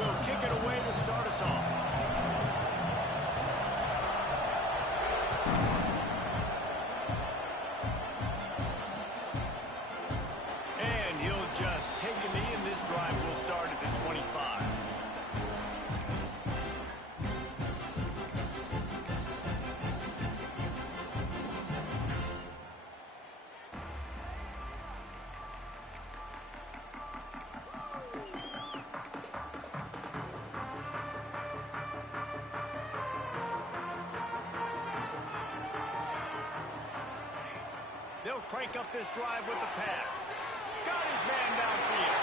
will kick it away to start us off. And he'll just take a knee, and this drive will start at the 25. They'll crank up this drive with the pass. Got his man downfield.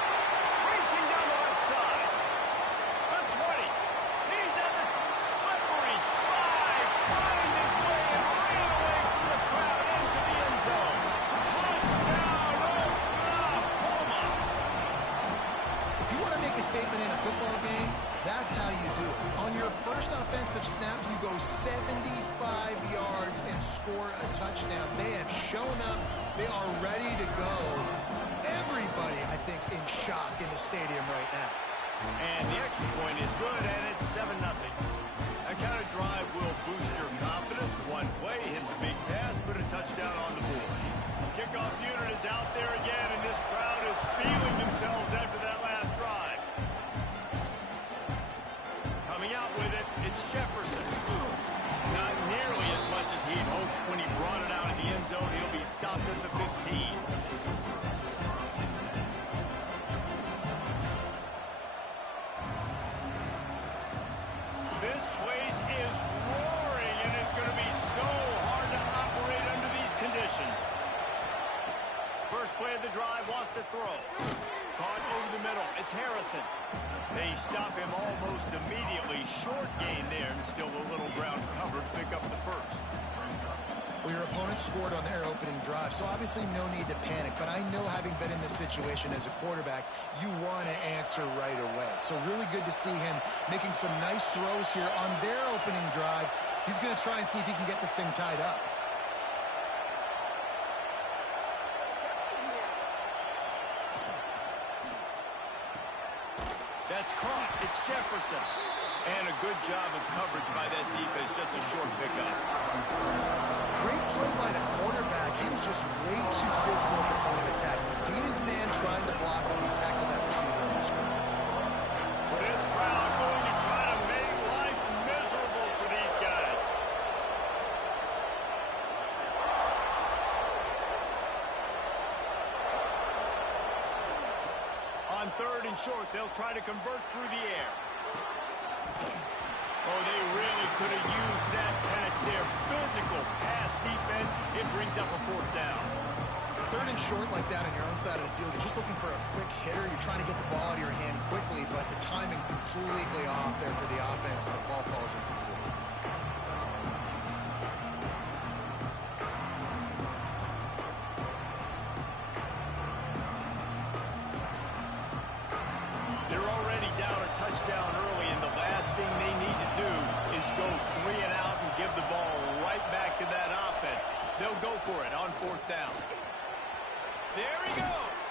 Racing down the left side. The 20. He's at the slippery slide. Finding his way and ran away from the crowd into the end zone. Touchdown, Oklahoma. If you want to make a statement in a football game, that's how you do it. On your first offensive snap, you go 75 yards and score a touchdown. They have shown up. They are ready to go. Everybody, I think, in shock in the stadium right now. And the extra point is good, and it's 7-0. That kind of drive will boost your confidence. One play, hit the big pass, put a touchdown on the board. Kickoff unit is out there again, and this crowd is feeling themselves after that last drive. Coming out with it, it's Jefferson. Not nearly as much as he'd hoped when he brought it out in the end zone. He'll be stopped at the 15. This place is roaring, and it's going to be so hard to operate under these conditions. First play of the drive, wants to throw. Caught over the middle. It's Harrison. They stop him almost immediately. Short gain there, and still a little ground cover to pick up the first. Well, your opponent scored on their opening drive, so obviously no need to panic. But I know, having been in this situation as a quarterback, you want to answer right away. So really good to see him making some nice throws here on their opening drive. He's going to try and see if he can get this thing tied up. That's caught. It's Jefferson. And a good job of coverage by that defense. Just a short pickup. Great play by the quarterback. He was just way too physical at the point of attack. He beat his man trying to block him. He tackled that receiver on the screen. This crowd going to try to make life miserable for these guys. On third and short, they'll try to convert through the air. Oh, they really could have used that catch there. Physical pass defense. It brings up a fourth down. Third and short like that on your own side of the field, you're just looking for a quick hitter. You're trying to get the ball out of your hand quickly, but the timing completely off there for the offense, and the ball falls incomplete. They're already down a touchdown early, and the last thing they need to do is go 3 and out and give the ball right back to that offense. They'll go for it on fourth down. There he goes.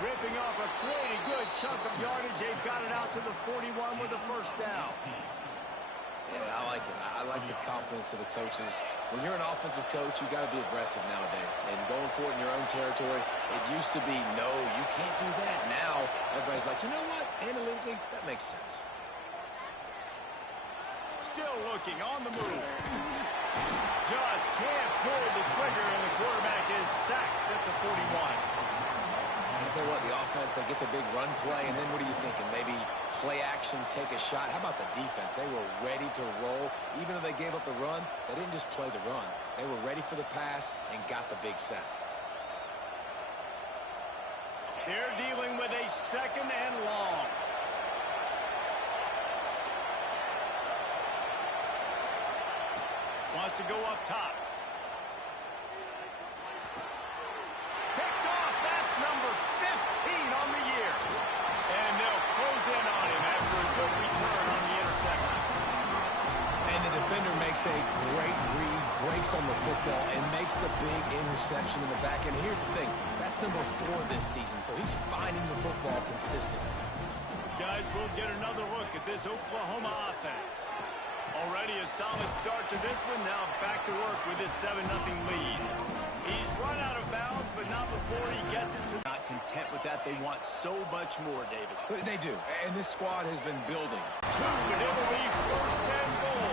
Ripping off a pretty good chunk of yardage. They've got it out to the 41 with a first down. Yeah, I like it. I like the confidence of the coaches. When you're an offensive coach, you got to be aggressive nowadays. And going for it in your own territory, it used to be, no, you can't do that. Now, everybody's like, you know what? Analytically, that makes sense. Still looking on the move. Just can't pull the trigger, and the quarterback is sacked at the 41. I tell you what, the offense, they get the big run play, and then what are you thinking? Maybe play action, take a shot. How about the defense? They were ready to roll. Even though they gave up the run, they didn't just play the run. They were ready for the pass and got the big sack. They're dealing with a second and long. Wants to go up top. Picked off. That's number 15 on the year. And they'll close in on him after a good return on the interception. And the defender makes a great read, breaks on the football, and makes the big interception in the back end. Here's the thing. That's number 4 this season, so he's finding the football consistently. Got guys, we'll get another look at this Oklahoma offense. Already a solid start to this one. Now back to work with this 7-0 lead. He's run out of bounds, but not before he gets it to... Not content with that. They want so much more, David. They do, and this squad has been building. Two, and it'll be first and goal.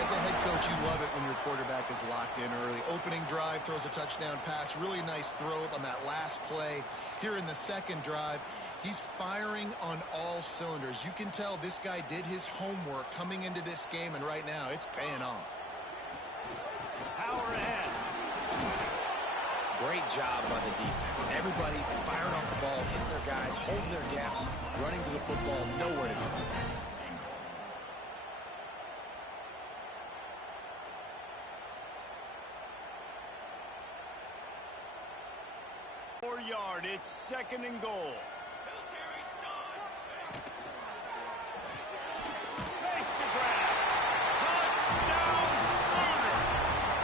As a head coach, you love it when your quarterback is locked in early. Opening drive, throws a touchdown pass. Really nice throw on that last play. Here in the second drive, he's firing on all cylinders. You can tell this guy did his homework coming into this game, and right now it's paying off. Power ahead. Great job by the defense. Everybody firing off the ball, hitting their guys, holding their gaps, running to the football, nowhere to go. 4-yard, it's second and goal. Makes the grab. Touchdown, Sooner.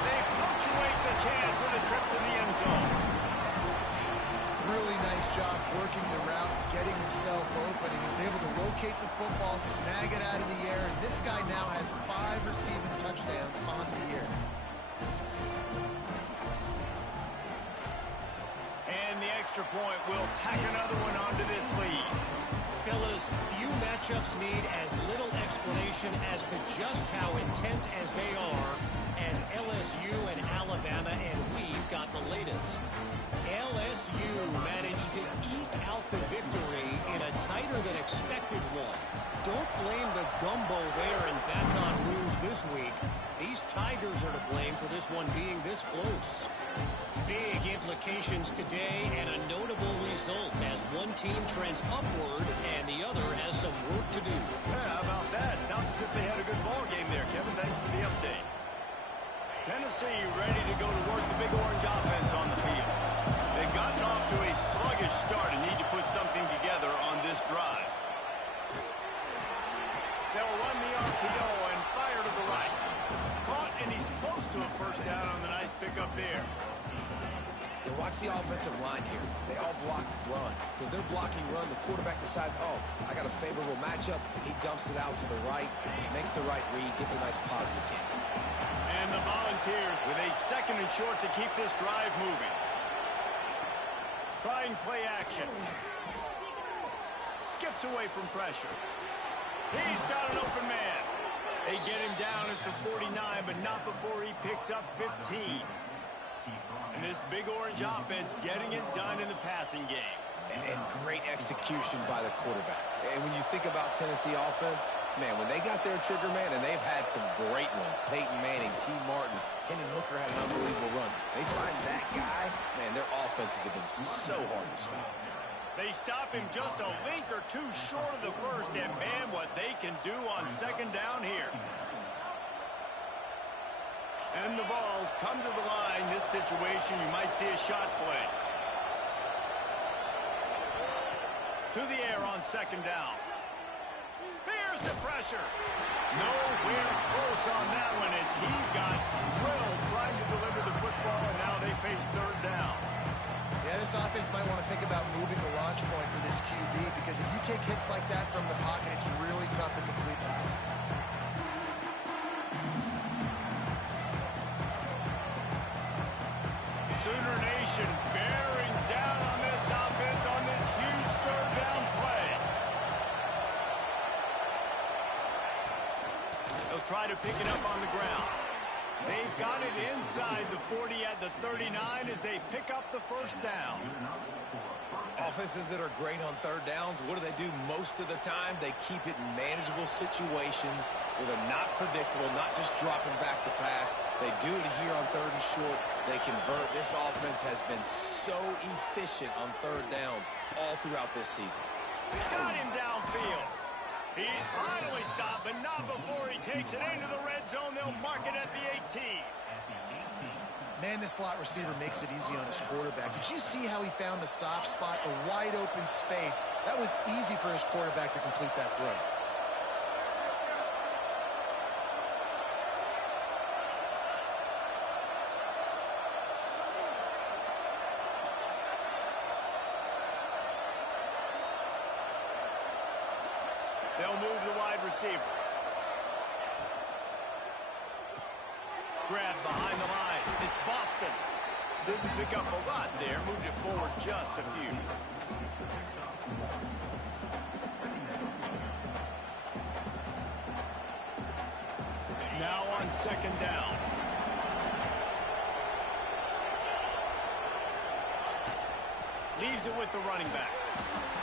They punctuate the chance with a trip to the end zone. Really nice job working the route, getting himself open. He was able to locate the football, snag it out of the air, and this guy now has 5 receiving touchdowns on the year. And the extra point will tack another one onto this lead. Fellas, few matchups need as little explanation as to just how intense as they are as LSU and Alabama, and we've got the latest. LSU managed to eke out the victory in a tighter than expected one. Don't blame the gumbo there in Baton Rouge this week. These Tigers are to blame for this one being this close. Big implications today and a notable result as one team trends upward and the other has some work to do. Yeah, how about that? Sounds as if they had a good ball game there, Kevin. Thanks for the update. Tennessee ready to go to work the Big Orange offense on the field. They've gotten off to a sluggish start and need to put something together on this drive. They'll run the RPO and fire to the right. Caught, and he's close to a first down on the nice pickup there. You watch the offensive line here. They all block run. Because they're blocking run, the quarterback decides, oh, I got a favorable matchup. He dumps it out to the right, makes the right read, gets a nice positive gain. And the Volunteers with a second and short to keep this drive moving. Trying play action. Skips away from pressure. He's got an open man. They get him down at the 49, but not before he picks up 15. And this Big Orange offense getting it done in the passing game. And great execution by the quarterback. And when you think about Tennessee offense, man, when they got their trigger man, and they've had some great ones. Peyton Manning, T. Martin, Hendon Hooker had an unbelievable run. They find that guy, man, their offenses have been so hard to stop. They stop him just a link or two short of the first, and man, what they can do on second down here. And the Vols come to the line. This situation, you might see a shot play. To the air on second down. Here's the pressure. Nowhere close on that one as he got drilled trying to deliver the football, and now they face third down. Yeah, this offense might want to think about moving the launch point for this QB, because if you take hits like that from the pocket, it's really tough to complete passes. Sooner Nation bearing down on this offense on this huge third down play. They'll try to pick it up on the ground. They've got it inside the 40 at the 39 as they pick up the first down. Offenses that are great on third downs, what do most of the time? They keep it in manageable situations where they're not predictable, not just dropping back to pass. They do it here on third and short. They convert. This offense has been so efficient on third downs all throughout this season. Got him downfield. He's finally stopped, but not before he takes it into the red zone. They'll mark it at the 18. Man, this slot receiver makes it easy on his quarterback. Did you see how he found the soft spot, the wide open space? That was easy for his quarterback to complete that throw. the wide receiver. Grab behind the line. It's Boston. Didn't pick up a lot there. Moved it forward just a few. Now on second down. Leaves it with the running back.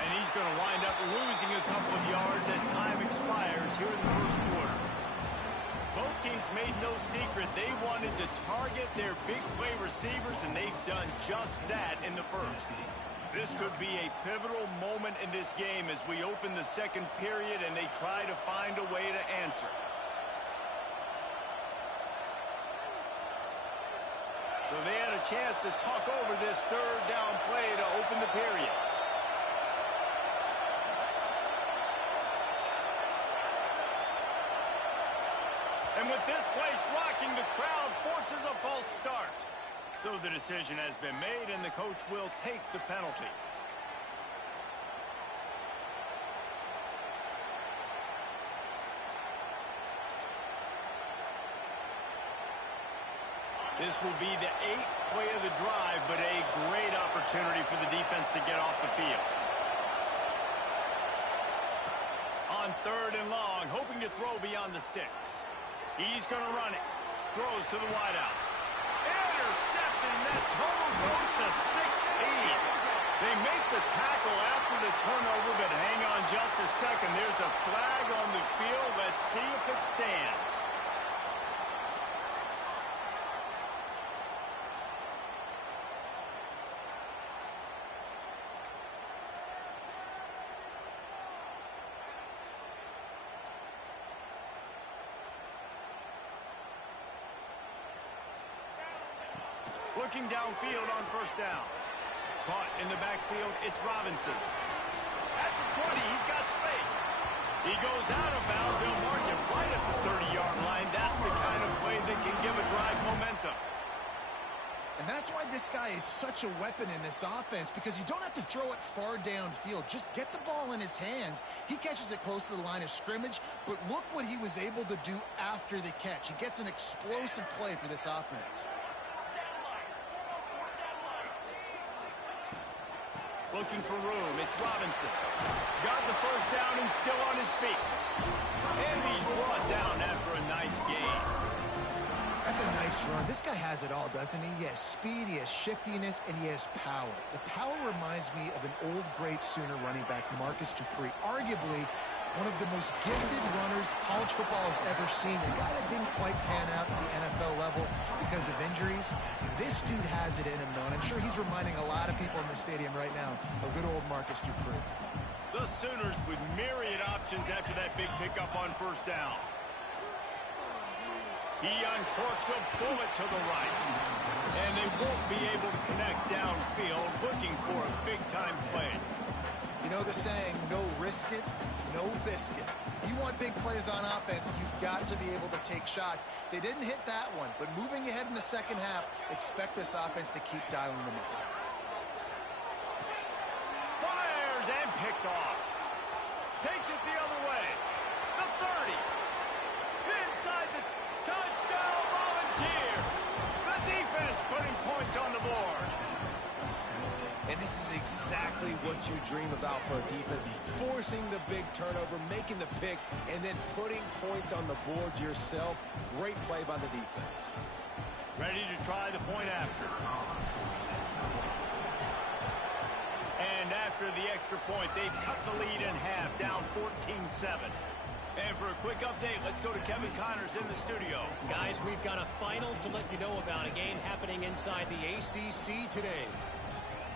And he's going to wind up losing a couple of yards as time expires here in the first quarter. Both teams made no secret they wanted to target their big play receivers, and they've done just that in the first. This could be a pivotal moment in this game as we open the second period and they try to find a way to answer. So they had a chance to talk over this third down play to open the period. And with this place rocking, the crowd forces a false start. So the decision has been made, and the coach will take the penalty. This will be the 8th play of the drive, but a great opportunity for the defense to get off the field. On third and long, hoping to throw beyond the sticks. He's going to run it. Throws to the wideout. Intercepted, and that total goes to 16. They make the tackle after the turnover, but hang on just a second. There's a flag on the field. Let's see if it stands. Looking downfield on first down. Caught in the backfield, it's Robinson. At the 20, he's got space. He goes out of bounds. They'll mark him right at the 30-yard line. That's the kind of play that can give a drive momentum. And that's why this guy is such a weapon in this offense, because you don't have to throw it far downfield. Just get the ball in his hands. He catches it close to the line of scrimmage, but look what he was able to do after the catch. He gets an explosive play for this offense. Looking for room, it's Robinson. Got the first down and still on his feet. And he's brought down after a nice gain. That's a nice run. This guy has it all, doesn't he? He has speed, he has shiftiness, and he has power. The power reminds me of an old great Sooner running back, Marcus Dupree. Arguably one of the most gifted runners college football has ever seen. A guy that didn't quite pan out at the NFL level because of injuries. This dude has it in him, though, and I'm sure he's reminding a lot of people in the stadium right now of good old Marcus Dupree. The Sooners with myriad options after that big pickup on first down. He uncorks a bullet to the right. And they won't be able to connect downfield, looking for a big-time play. You know the saying, no risk it, no biscuit. You want big plays on offense, you've got to be able to take shots. They didn't hit that one, but moving ahead in the second half, expect this offense to keep dialing them up. Fires and picked off. Takes it the other way. The 30. Inside the touchdown Volunteers. The defense putting points on the board. And this is exactly what you dream about for a defense. Forcing the big turnover, making the pick, and then putting points on the board yourself. Great play by the defense. Ready to try the point after. And after the extra point, they've cut the lead in half, down 14-7. And for a quick update, let's go to Kevin Connors in the studio. Guys, we've got a final to let you know about, a game happening inside the ACC today.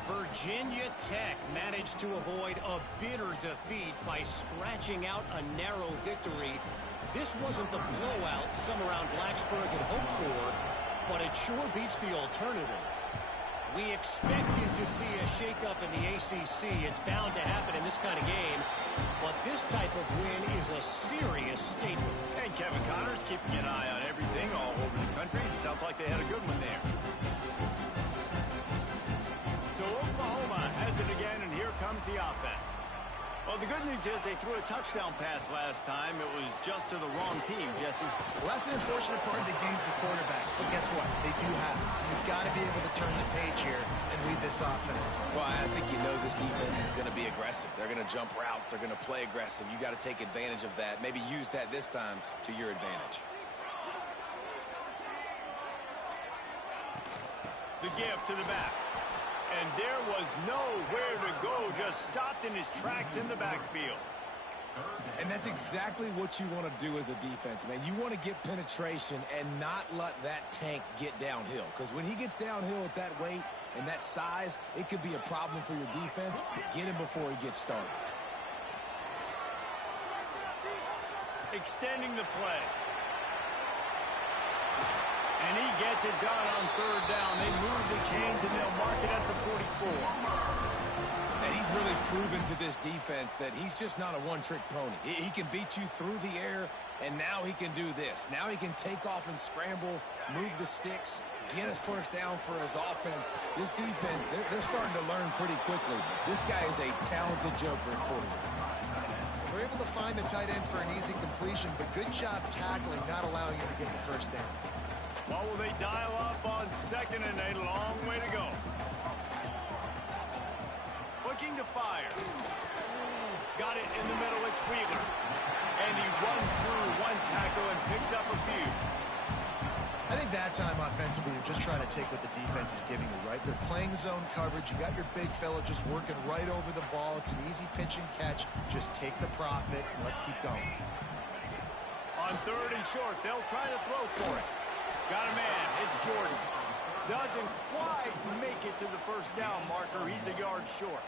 Virginia Tech managed to avoid a bitter defeat by scratching out a narrow victory. This wasn't the blowout some around Blacksburg had hoped for, but it sure beats the alternative. We expected to see a shakeup in the ACC. It's bound to happen in this kind of game, but this type of win is a serious statement. And Kevin Connors keeping an eye on everything all over the country. Sounds like they had a good one there. So Oklahoma has it again, and here comes the offense. Well, the good news is they threw a touchdown pass last time. It was just to the wrong team, Jesse. Well, that's an unfortunate part of the game for quarterbacks, but guess what? They do have it, so you've got to be able to turn the page here and lead this offense. Well, I think you know this defense is going to be aggressive. They're going to jump routes. They're going to play aggressive. You got to take advantage of that. Maybe use that this time to your advantage. The gift to the back. And there was nowhere to go, just stopped in his tracks in the backfield. And that's exactly what you want to do as a defense, man. You want to get penetration and not let that tank get downhill. Because when he gets downhill at that weight and that size, it could be a problem for your defense. Get him before he gets started. Extending the play. And he gets it done on third down. They move the chains, and they'll mark it at the 44. And he's really proven to this defense that he's just not a one-trick pony. He can beat you through the air, and now he can do this. Now he can take off and scramble, move the sticks, get his first down for his offense. This defense, they're starting to learn pretty quickly. This guy is a talented joker at quarterback. They're able to find the tight end for an easy completion, but good job tackling, not allowing him to get the first down. Well, will they dial up on second and a long way to go? Looking to fire. Got it in the middle, it's Wheeler. And he runs through one tackle and picks up a few. I think that time offensively, you're just trying to take what the defense is giving you, right? They're playing zone coverage. You got your big fella just working right over the ball. It's an easy pitch and catch. Just take the profit and let's keep going. On third and short, they'll try to throw for it. Got a man, it's Jordan. Doesn't quite make it to the first down marker. He's a yard short.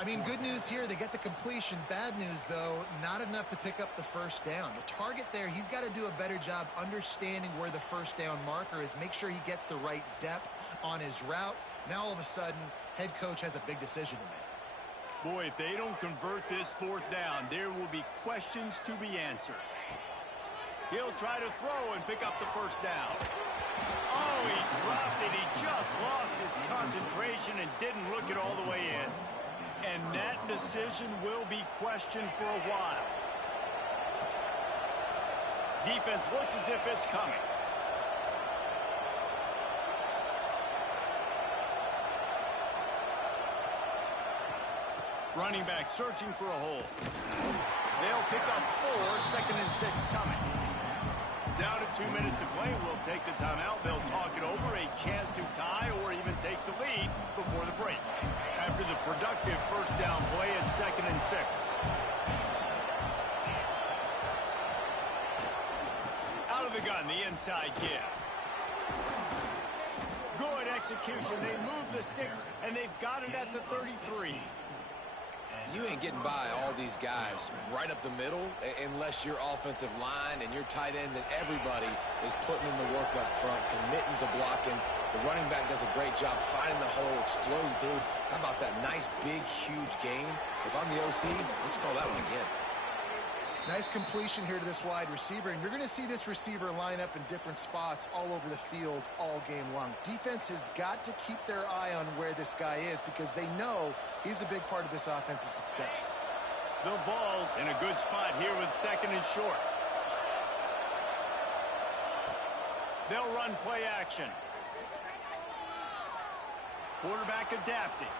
I mean, good news here, they get the completion. Bad news, though, not enough to pick up the first down. The target there, he's got to do a better job understanding where the first down marker is, make sure he gets the right depth on his route. Now, all of a sudden, head coach has a big decision to make. Boy, if they don't convert this fourth down, there will be questions to be answered. He'll try to throw and pick up the first down. Oh, he dropped it. He just lost his concentration and didn't look it all the way in. And that decision will be questioned for a while. Defense looks as if it's coming. Running back searching for a hole. They'll pick up 4, second and 6 coming. Down to 2 minutes to play. We'll take the timeout. They'll talk it over. A chance to tie or even take the lead before the break. After the productive first down play at second and 6. Out of the gun, the inside give. Good execution. They move the sticks, and they've got it at the 33. You ain't getting by all these guys right up the middle unless your offensive line and your tight ends and everybody is putting in the work up front, committing to blocking. The running back does a great job finding the hole, exploding through. How about that nice, big, huge game? If I'm the OC, let's call that one again. Nice completion here to this wide receiver, and you're going to see this receiver line up in different spots all over the field all game long. Defense has got to keep their eye on where this guy is because they know he's a big part of this offensive success. The Vols in a good spot here with second and short. They'll run play action. Quarterback adapting.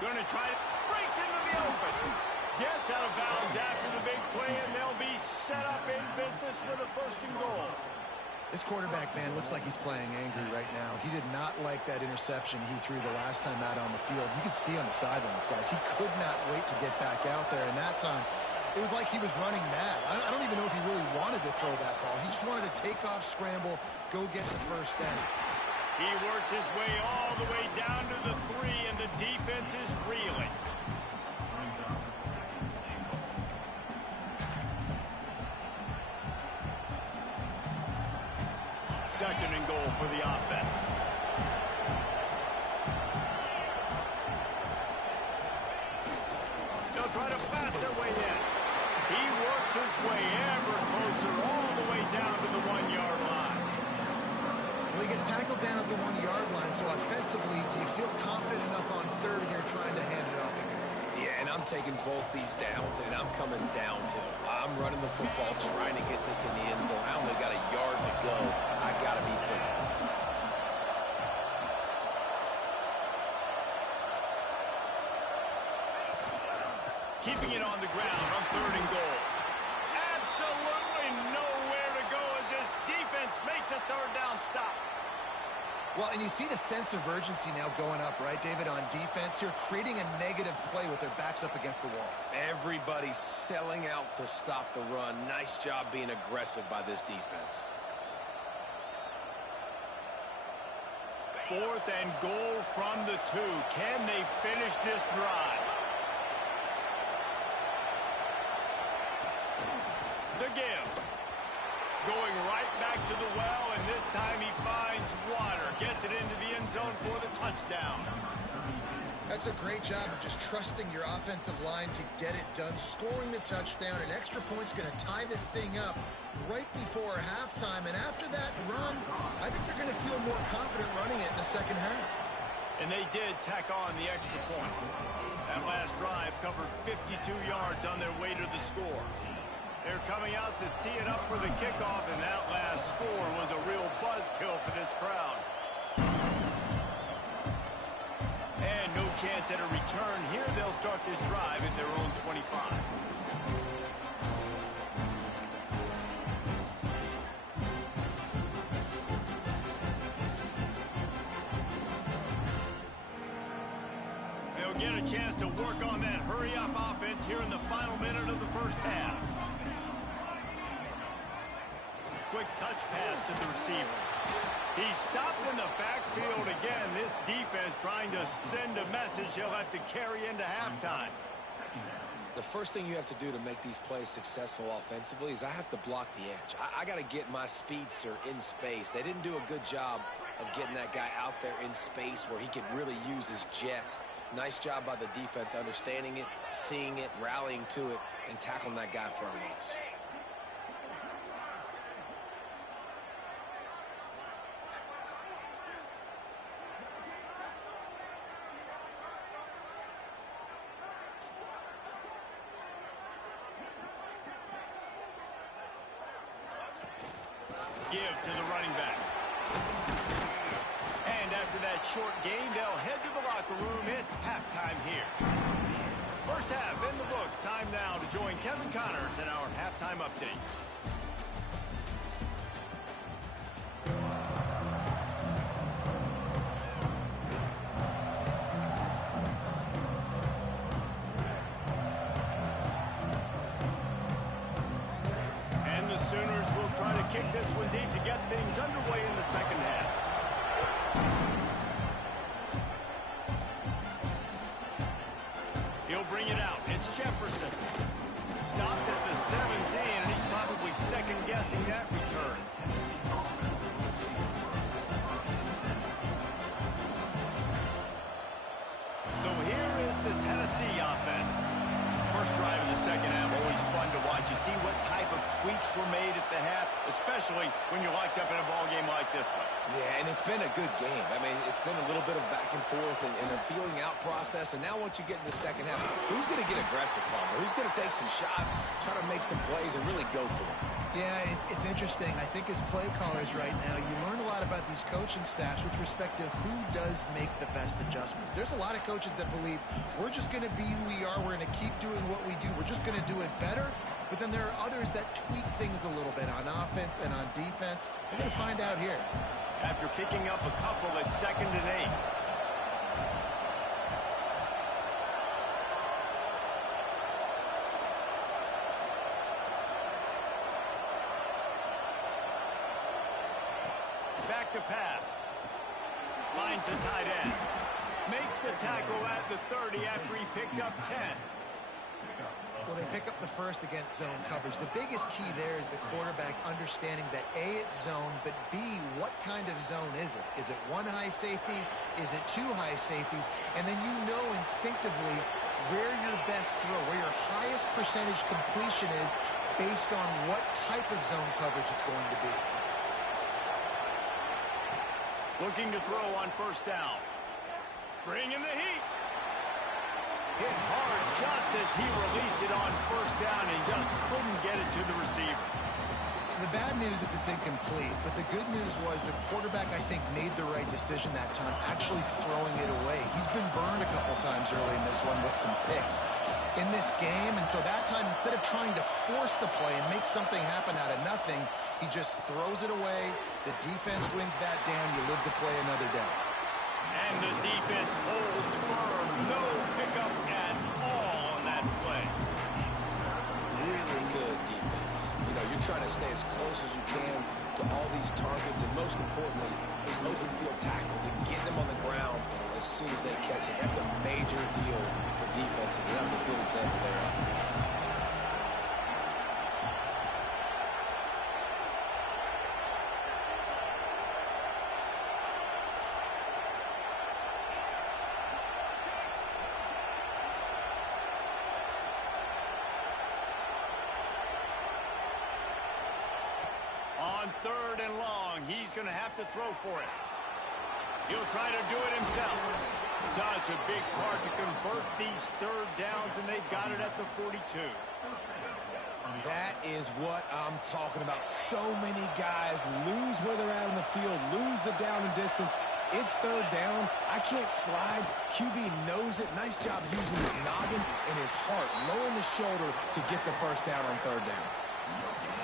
Going to try it. Breaks into the open. Gets out of bounds after the big play, and they'll be set up in business with a first and goal. This quarterback, man, looks like he's playing angry right now. He did not like that interception he threw the last time out on the field. You could see on the sidelines, guys. He could not wait to get back out there, and that time it was like he was running mad. I don't even know if he really wanted to throw that ball. He just wanted to take off, scramble, go get the first down. He works his way all the way down to the 3, and the defense is reeling. Second and goal for the offense. They'll try to pass their way in. He works his way ever closer all the way down to the 1-yard line. Well, he gets tackled down at the 1-yard line, so offensively, do you feel confident enough on third here trying to hand it off? I'm taking both these downs, and I'm coming downhill. I'm running the football, trying to get this in the end zone. I only got a yard to go. I got to be physical. Keeping it on the ground on 3rd and goal. Absolutely nowhere to go as this defense makes a 3rd down stop. Well, and you see the sense of urgency now going up, right, David, on defense here, creating a negative play with their backs up against the wall. Everybody's selling out to stop the run. Nice job being aggressive by this defense. 4th and goal from the 2. Can they finish this drive? The give. Going right back to the well, and this time he finds water. Gets it into the end zone for the touchdown. That's a great job of just trusting your offensive line to get it done, scoring the touchdown. An extra point's going to tie this thing up right before halftime. And after that run, I think they're going to feel more confident running it in the second half. And they did tack on the extra point. That last drive covered 52 yards on their way to the score. They're coming out to tee it up for the kickoff, and that last score was a real buzzkill for this crowd. And no chance at a return here. They'll start this drive at their own 25. They'll get a chance to work on that hurry-up offense here in the final minute of the first half. Quick touch pass to the receiver. He's stopped in the backfield again. This defense trying to send a message he'll have to carry into halftime. The first thing you have to do to make these plays successful offensively is I have to block the edge. I got to get my speedster in space. They didn't do a good job of getting that guy out there in space where he could really use his jets. Nice job by the defense understanding it, seeing it, rallying to it, and tackling that guy for a loss. Give to the running back. And after that short gain, they'll head to the locker room. It's halftime here. First half in the books. Time now to join Kevin Connors in our halftime update. Sooners will try to kick this one deep to get things underway in the second half. He'll bring it out. It's Jefferson. Stopped at the 17, and he's probably second-guessing that return. So here is the Tennessee offense. First drive of the second half, always fun to watch. You see what type of tweaks were made at the half, especially when you're locked up in a ball game like this one. Yeah, and it's been a good game. I mean, it's been a little bit of back and forth and a feeling out process. And now once you get in the second half, who's going to get aggressive, Palmer? Who's going to take some shots, try to make some plays, and really go for it? Yeah, it's interesting. I think as play callers right now, you learn a lot about these coaching staffs with respect to who does make the best adjustments. There's a lot of coaches that believe we're just going to be who we are. We're going to keep doing what we do. We're just going to do it better. But then there are others that tweak things a little bit on offense and on defense. We're going to find out here. After picking up a couple at 2nd and 8. Back to pass. Finds the tight end. Makes the tackle at the 30 after he picked up 10. Well, they pick up the first against zone coverage. The biggest key there is the quarterback understanding that A, it's zone, but B, what kind of zone is it? Is it one high safety? Is it two high safeties? And then you know instinctively where your best throw, where your highest percentage completion is based on what type of zone coverage it's going to be. Looking to throw on first down. Bringing the heat. Hit hard just as he released it on first down and just couldn't get it to the receiver. The bad news is it's incomplete, but the good news was the quarterback, I think, made the right decision that time, actually throwing it away. He's been burned a couple times early in this one with some picks in this game, and so that time, instead of trying to force the play and make something happen out of nothing, he just throws it away. The defense wins that down. You live to play another day. And the defense holds firm. No pickup at all on that play. Really good defense. You know, you're trying to stay as close as you can to all these targets, and most importantly, those open field tackles and getting them on the ground as soon as they catch it. That's a major deal for defenses, and that was a good example there of it. On 3rd and long, he's going to have to throw for it. He'll try to do it himself. Such a big part to convert these 3rd downs, and they've got it at the 42. That is what I'm talking about. So many guys lose where they're at on the field, lose the down and distance. It's 3rd down. I can't slide. QB knows it. Nice job using his noggin and his heart, lowering the shoulder to get the first down on 3rd down.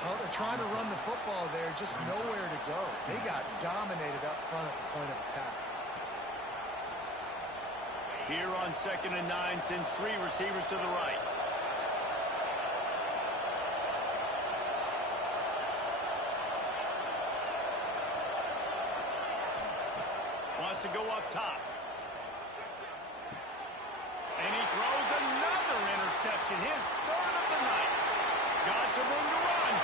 Well, they're trying to run the football there, just nowhere to go. They got dominated up front at the point of attack. Here on 2nd and 9, sends 3 receivers to the right. Wants to go up top. And he throws another interception, his 3rd of the night. Got some room to run.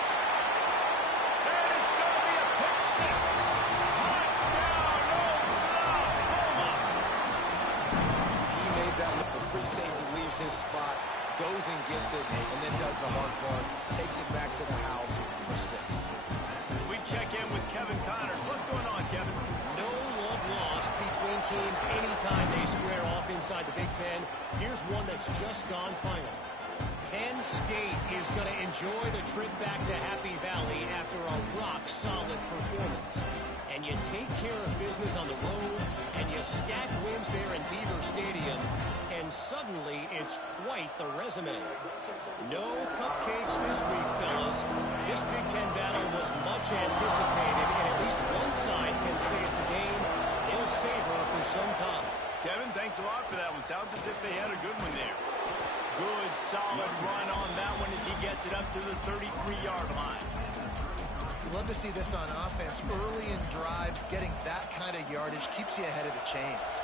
And it's going to be a pick 6. Touchdown, Oklahoma. He made that look. The free safety leaves his spot, goes and gets it, and then does the hard part, takes it back to the house for 6. We check in with Kevin Connors. What's going on, Kevin? No love lost between teams anytime they square off inside the Big Ten. Here's one that's just gone final. Penn State is going to enjoy the trip back to Happy Valley after a rock-solid performance. And you take care of business on the road, and you stack wins there in Beaver Stadium, and suddenly it's quite the resume. No cupcakes this week, fellas. This Big Ten battle was much anticipated, and at least one side can say it's a game they'll savor for some time. Kevin, thanks a lot for that one. Sounds as if they had a good one there. Good, solid run on that one as he gets it up to the 33-yard line. You love to see this on offense. Early in drives, getting that kind of yardage keeps you ahead of the chains.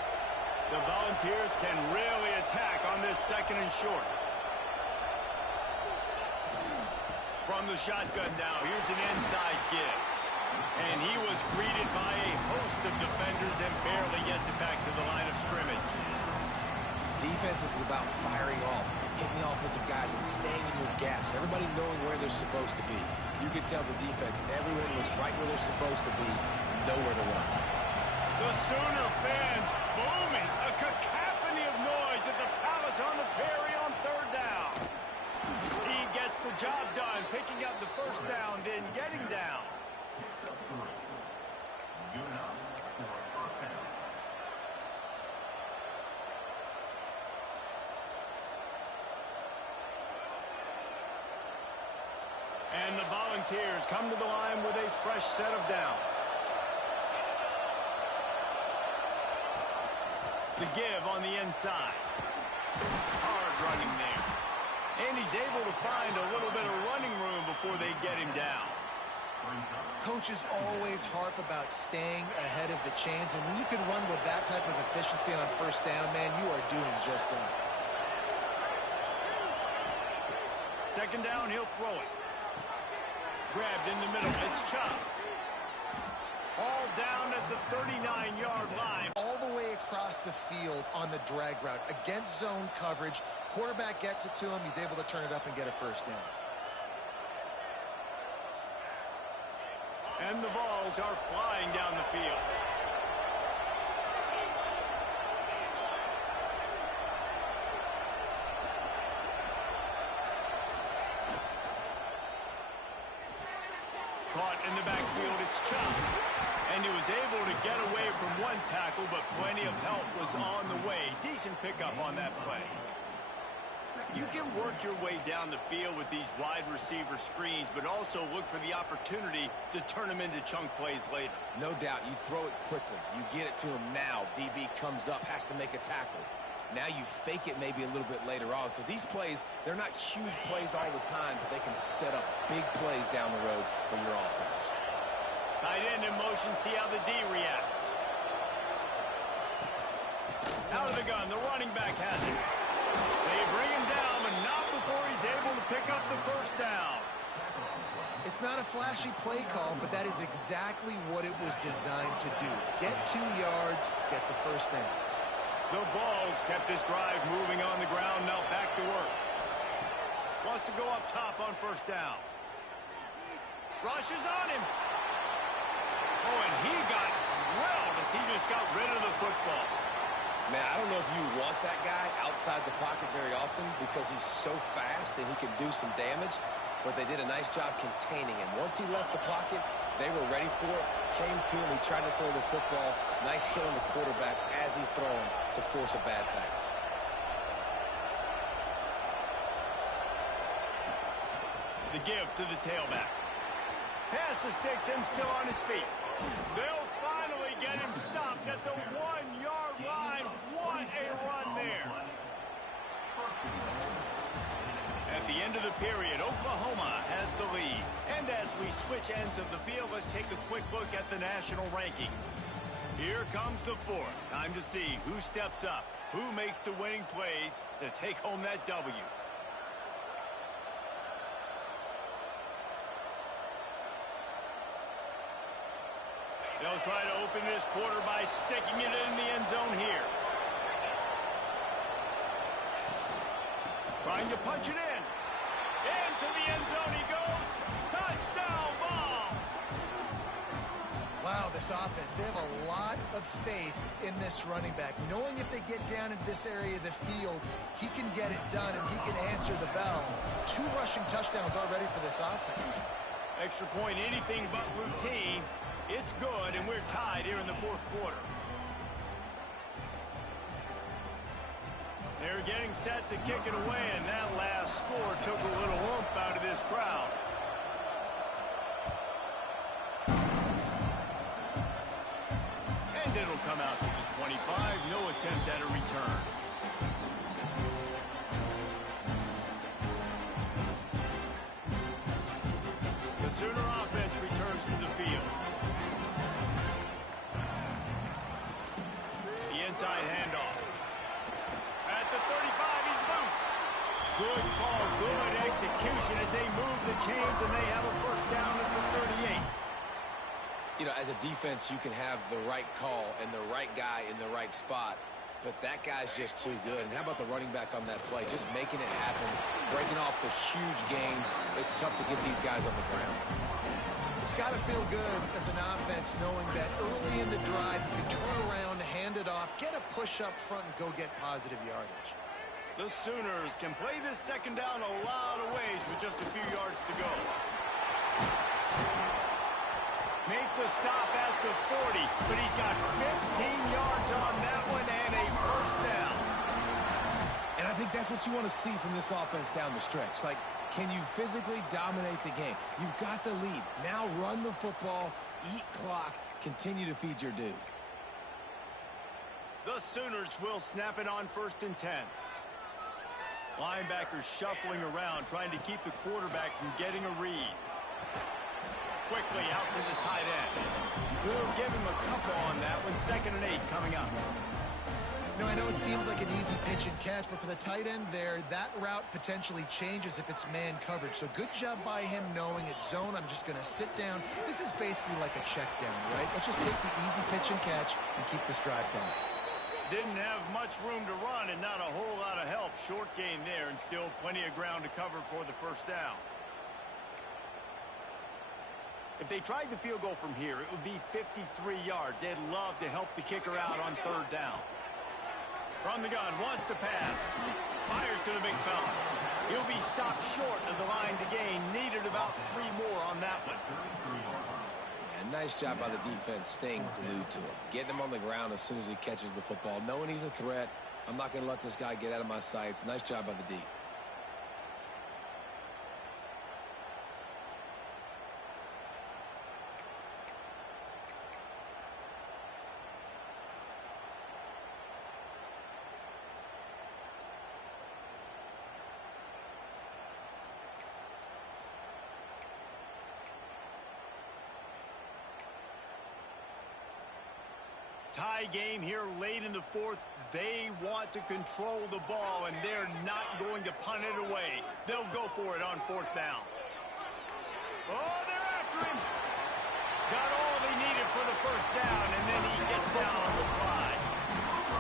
The Volunteers can really attack on this 2nd and short. From the shotgun now, here's an inside give. And he was greeted by a host of defenders and barely gets it back to the line of scrimmage. Defense is about firing off, hitting the offensive guys and staying in your gaps. Everybody knowing where they're supposed to be. You could tell the defense, everyone was right where they're supposed to be, nowhere to run. The Sooner fans booming. A cacophony of noise at the Palace on the Prairie on 3rd down. He gets the job done, picking up the first down, then getting down. And the Volunteers come to the line with a fresh set of downs. The give on the inside. Hard running there. And he's able to find a little bit of running room before they get him down. Coaches always harp about staying ahead of the chains, and when you can run with that type of efficiency on first down, man, you are doing just that. 2nd down, he'll throw it. Grabbed in the middle, it's Chubb. All down at the 39-yard line. All the way across the field on the drag route. Against zone coverage, quarterback gets it to him, he's able to turn it up and get a first down. And the balls are flying down the field. chopped. And he was able to get away from one tackle, but plenty of help was on the way. Decent pickup on that play. You can work your way down the field with these wide receiver screens, but also look for the opportunity to turn them into chunk plays later. No doubt, you throw it quickly. You get it to him now. DB comes up, has to make a tackle. Now you fake it maybe a little bit later on. So these plays, they're not huge plays all the time, but they can set up big plays down the road for your offense. Tight end in motion, see how the D reacts. Out of the gun, the running back has it. They bring him down, but not before he's able to pick up the first down. It's not a flashy play call, but that is exactly what it was designed to do. Get 2 yards, get the first down. The Vols kept this drive moving on the ground, now back to work. Wants to go up top on first down. Rushes on him. Oh, and he got drilled as he just got rid of the football. Man, I don't know if you want that guy outside the pocket very often because he's so fast and he can do some damage, but they did a nice job containing him. Once he left the pocket, they were ready for it, came to him, he tried to throw the football. Nice hit on the quarterback as he's throwing to force a bad pass. The give to the tailback. Pass to Sticks and still on his feet. They'll finally get him stopped at the 1-yard line. What a run there. At the end of the period, Oklahoma has the lead. And as we switch ends of the field, let's take a quick look at the national rankings. Here comes the fourth. Time to see who steps up, who makes the winning plays to take home that W. They'll try to open this quarter by sticking it in the end zone here. Trying to punch it in. Into the end zone he goes. Touchdown, Vols! Wow, this offense, they have a lot of faith in this running back. Knowing if they get down into this area of the field, he can get it done and he can answer the bell. 2 rushing touchdowns already for this offense. Extra point, anything but routine. It's good, and we're tied here in the fourth quarter. They're getting set to kick it away, and that last score took a little oomph out of this crowd. And it'll come out to the 25. No attempt at a return. The Sooner offense returns to the field. Inside handoff. At the 35, he's loose. Good call, good execution as they move the chains, and they have a first down at the 38. You know, as a defense, you can have the right call and the right guy in the right spot, but that guy's just too good. And how about the running back on that play? Just making it happen, breaking off the huge game. It's tough to get these guys on the ground. It's got to feel good as an offense knowing that early in the drive you can turn around, hand it off, get a push up front, and go get positive yardage. The Sooners can play this second down a lot of ways with just a few yards to go. Make the stop at the 40, but he's got 15 yards on that one and a first down. And I think that's what you want to see from this offense down the stretch. Like, can you physically dominate the game? You've got the lead. Now run the football, eat clock, continue to feed your dude. The Sooners will snap it on 1st and 10. Linebackers shuffling around, trying to keep the quarterback from getting a read. Quickly out to the tight end. We'll give him a couple on that one. 2nd and 8 coming up. You know, I know it seems like an easy pitch and catch, but for the tight end there, that route potentially changes if it's man coverage. So good job by him knowing it's zone. I'm just going to sit down. This is basically like a check down, right? Let's just take the easy pitch and catch and keep this drive going. Didn't have much room to run and not a whole lot of help. Short gain there and still plenty of ground to cover for the first down. If they tried the field goal from here, it would be 53 yards. They'd love to help the kicker out on 3rd down. From the gun, wants to pass. Fires to the big fella. He'll be stopped short of the line to gain. Needed about 3 more on that one. And nice job by the defense staying glued to him. Getting him on the ground as soon as he catches the football. Knowing he's a threat. I'm not going to let this guy get out of my sights. Nice job by the D. Tie game here late in the fourth. They want to control the ball, and they're not going to punt it away. They'll go for it on fourth down. Oh, they're after him. Got all they needed for the first down, and then he gets down on the slide.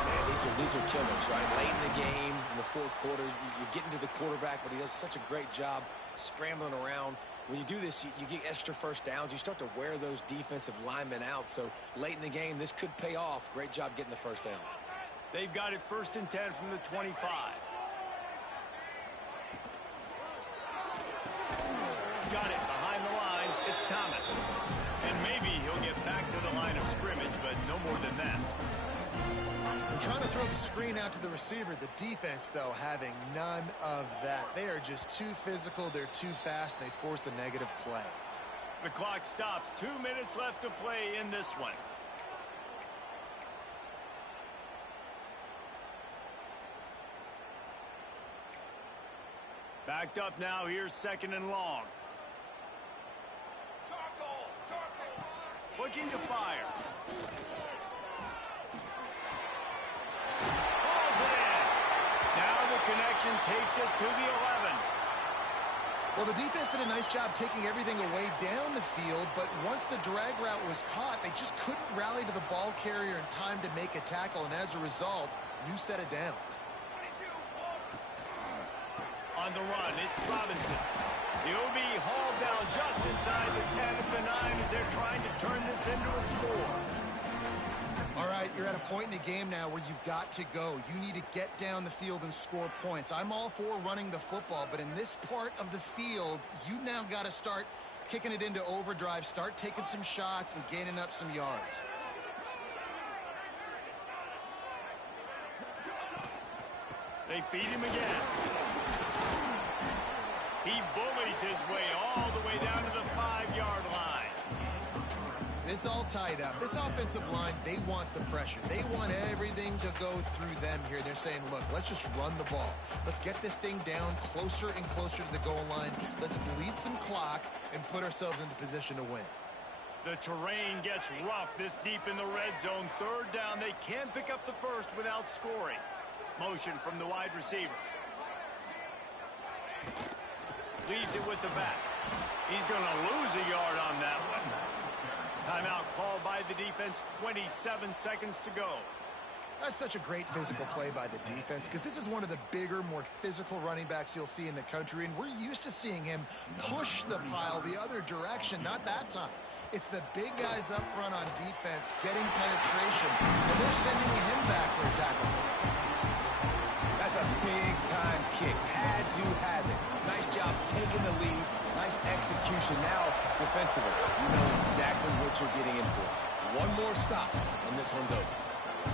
Man, these are killers, right? Late in the game, in the fourth quarter, you're getting to the quarterback, but he does such a great job scrambling around. When you do this, you get extra first downs. You start to wear those defensive linemen out. So late in the game, this could pay off. Great job getting the first down. They've got it 1st and 10 from the 25. Got it behind the line. It's Thomas. And maybe he'll get back to the line of scrimmage, but no more than that. They're trying to throw the screen out to the receiver. The defense, though, having none of that. They are just too physical. They're too fast, and they force the negative play. The clock stops. 2 minutes left to play in this one. Backed up now. Here's 2nd and long. Looking to fire. Calls it in. Now the connection takes it to the 11. Well, the defense did a nice job taking everything away down the field, but once the drag route was caught, they just couldn't rally to the ball carrier in time to make a tackle, and as a result, new set of downs. On the run, it's Robinson. He'll be hauled down just inside the 10 at the 9 as they're trying to turn this into a score. All right, you're at a point in the game now where you've got to go. You need to get down the field and score points. I'm all for running the football, but in this part of the field, you now got to start kicking it into overdrive, start taking some shots and gaining up some yards. They feed him again. He bullies his way all the way down to the 5-yard line. It's all tied up. This offensive line, they want the pressure. They want everything to go through them here. They're saying, look, let's just run the ball. Let's get this thing down closer and closer to the goal line. Let's bleed some clock and put ourselves into position to win. The terrain gets rough this deep in the red zone. 3rd down, they can't pick up the first without scoring. Motion from the wide receiver. Leaves it with the back. He's going to lose a yard on that one. Timeout called by the defense. 27 seconds to go. That's such a great physical play by the defense because this is one of the bigger, more physical running backs you'll see in the country, and we're used to seeing him push the pile the other direction. Not that time. It's the big guys up front on defense getting penetration, and they're sending him back for a tackle for it. That's a big-time kick. Had to have it. Nice job taking the lead. Nice execution. Now, defensively, you know exactly what you're getting in for. One more stop, and this one's over.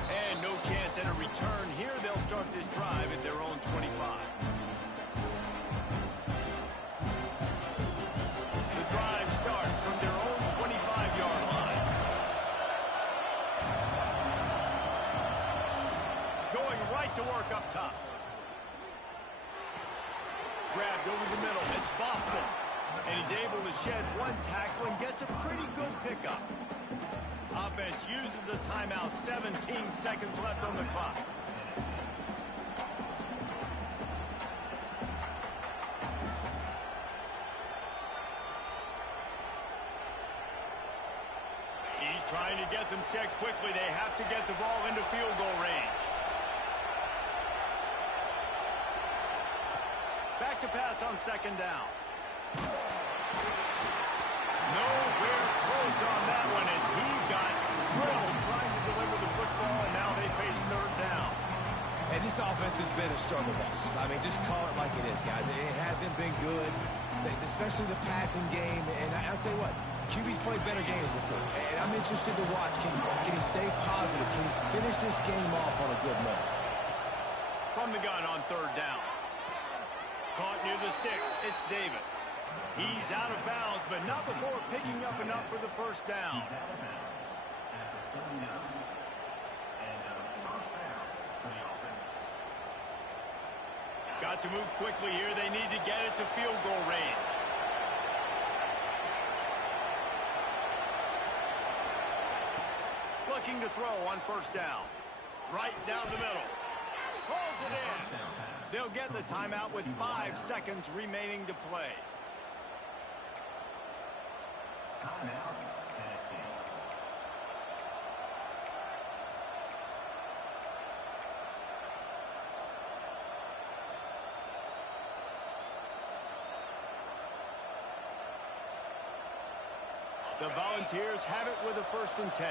And no chance at a return here. They'll start this drive at their own 25. The drive starts from their own 25-yard line. Going right to work up top. Grabbed over the middle. It's Boston. And he's able to shed one tackle and gets a pretty good pickup. Offense uses a timeout. 17 seconds left on the clock. He's trying to get them set quickly. They have to get the ball into field goal range. Back to pass on 2nd down. Nowhere close on that one as he got drilled trying to deliver the football, and now they face 3rd down. And this offense has been a struggle bus. I mean, just call it like it is, guys. It hasn't been good, especially the passing game. And I'll tell you what, QB's played better games before, and I'm interested to watch. Can he stay positive? Can he finish this game off on a good note? From the gun on third down. Caught near the sticks. It's Davis. He's out of bounds, but not before picking up enough for the first down. Got to move quickly here. They need to get it to field goal range. Looking to throw on first down. Right down the middle. Pulls it in. They'll get the timeout with 5 seconds remaining to play. The Volunteers have it with a 1st and 10.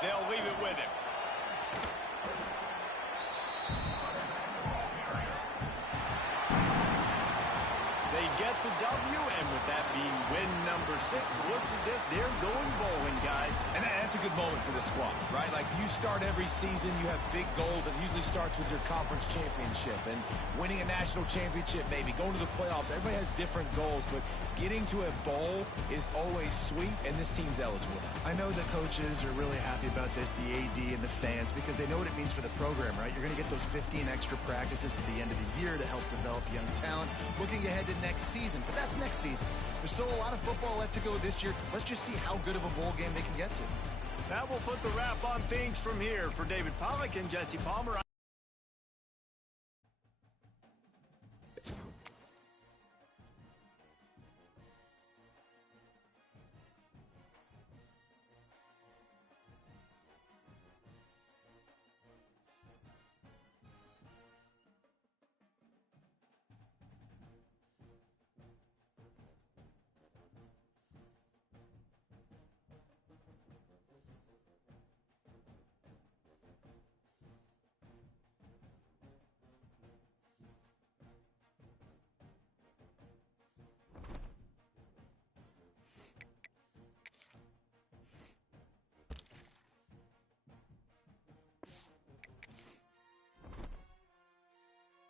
They'll leave it with him. They get the W, and with that being win number 6, looks as if they're going bowling, guys. And that's a good moment for the squad, right? Like, you start every season, you have big goals. It usually starts with your conference championship and winning a national championship, maybe going to the playoffs. Everybody has different goals, but getting to a bowl is always sweet, and this team's eligible. I know the coaches are really happy about this, the AD and the fans, because they know what it means for the program, right? You're going to get those 15 extra practices at the end of the year to help develop young talent. Looking ahead to next season, but that's next season. There's still a lot of football left to go this year. Let's just see how good of a bowl game they can get to. That will put the wrap on things from here. For David Pollack and Jesse Palmer.